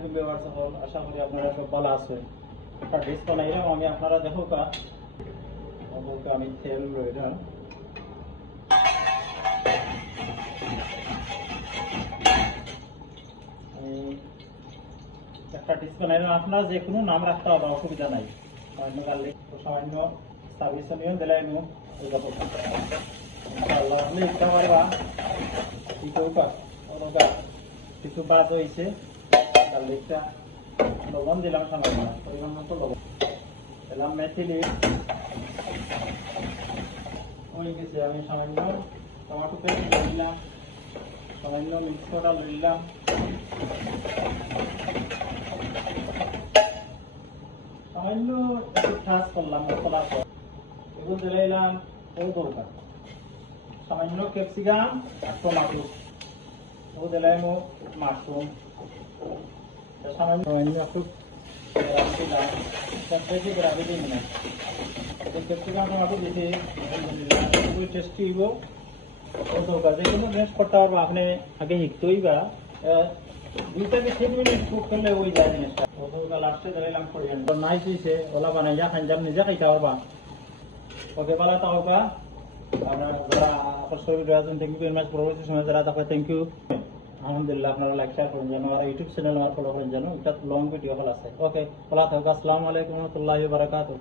আলাইকুম ভিউয়ার্স সকল, আশা করি আপনারা সব ভালো আছেন। একটা ডিশ বানাইলাম আমি, আপনারা দেখো আমি তেল লইলাম। একটা ডিশ বানাইলাম, আপনারা যে কোনো নাম রাখতে হবে, অসুবিধা নাই। সামান্য গার্লিক, সামান্য সার্ভিস অনিয়ন দিলাম, ওই দেখো ইনশাআল্লাহ আপনি ইচ্ছা পারবা কি করবা। কিছু বাদ হয়েছে, গার্লিকটা লবণ দিলাম, সামান্য পরিমাণ মতো লবণ দিলাম, মেথিলি হয়ে গেছে। আমি সামান্য টমাটো পেস্ট দিলাম, সামান্য মিক্স করা দিলাম, সামান্য একটু ঠাস করলাম মশলার পর এগুলো দিলাম। ও দরকার সামান্য ক্যাপসিকাম আর টমাটো, ও দিলাম মাশরুম, সামান্য একটু গ্রাভি দিন না, ক্যাপসিকাম টমাটো দিতে খুবই টেস্টি হইব। দরকার যে কোনো জিনিস করতে পারবো, আপনি আগে শিখতেই বা 2 থেকে 3 মিনিট কুক করলে ওই যায় জিনিসটা। লাস্টে দিলাম কোরিয়ান নাইস হয়েছে, ওলা বানাই যা খাই যাম, নিজে খাইতে পারবা। ওকে ভালো থাকা আপনার যারা আপনার শরীর আছেন, থ্যাংক ইউ ভেরি মাচ। পরবর্তী সময় যারা থাকে থ্যাংক ইউ। আলহামদুলিল্লাহ আপনারা লাইক শেয়ার করেন যেন, আর ইউটিউব চ্যানেল আমার ফলো করেন যেন, এটা লং ভিডিও হল আছে। ওকে ভালো থাকা, আসসালামু আলাইকুম ওয়া রাহমাতুল্লাহি ওয়া বারাকাতুহু।